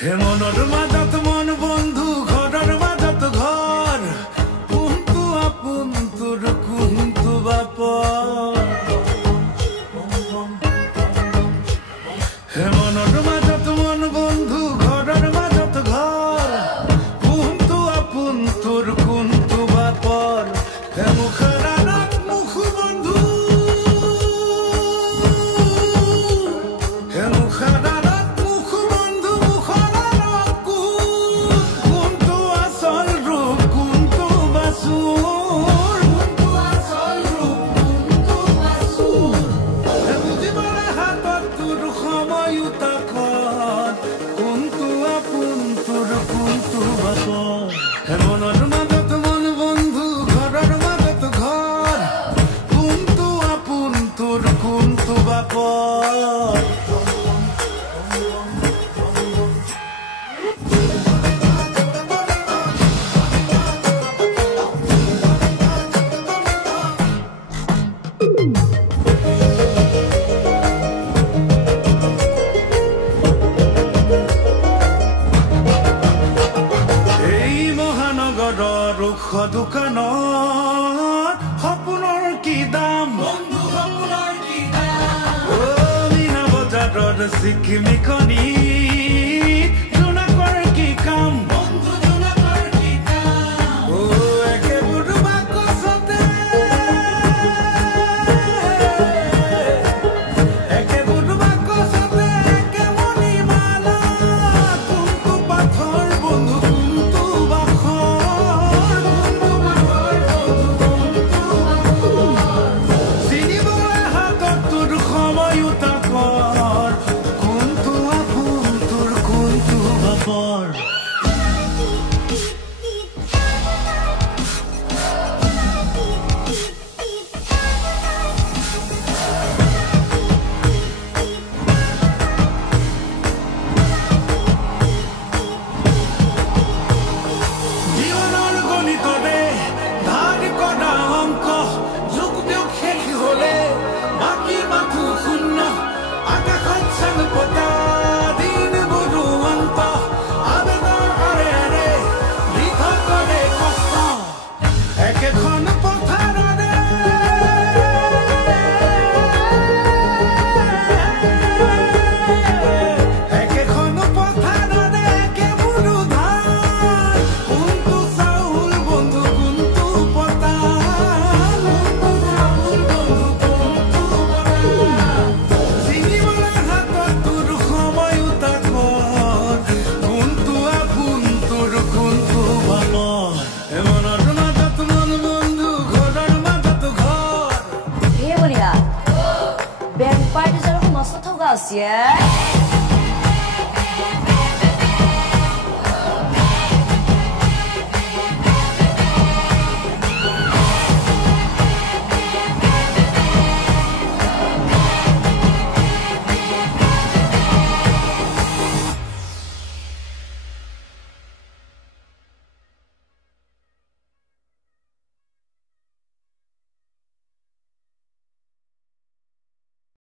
হে মনৰ মাজত মন বন্ধু ঘৰৰ মাজত ঘৰ কোনটো আপোন তোৰ কোনটো বাপৰ হে মনৰ মাজত মন বন্ধু ঘৰৰ মাজত ঘৰ কোনটো আপোন তোৰ কোনটো বাপৰ হে মুখৰ আনত মুখ বন্ধু হে মুখৰ মনৰ মাজত মন বন্ধু ঘৰৰ মাজত ঘৰ কোনটো আপোন তোৰ কোনটো বাপৰ ৰুখ দোকানত সপোনৰ কি দাম বন্ধু সপোনৰ কি দাম মীনা বজাৰৰ চিকিমিকনি জোনাকৰ কি কাম বন্ধু জোনাকৰ কি কাম একেবোৰ বাকচতে একেবোৰ বাকচতে একেমনি মালা কোনটো পাথৰ বন্ধু কোনটো Ben paylaşarak masa tavgası ya.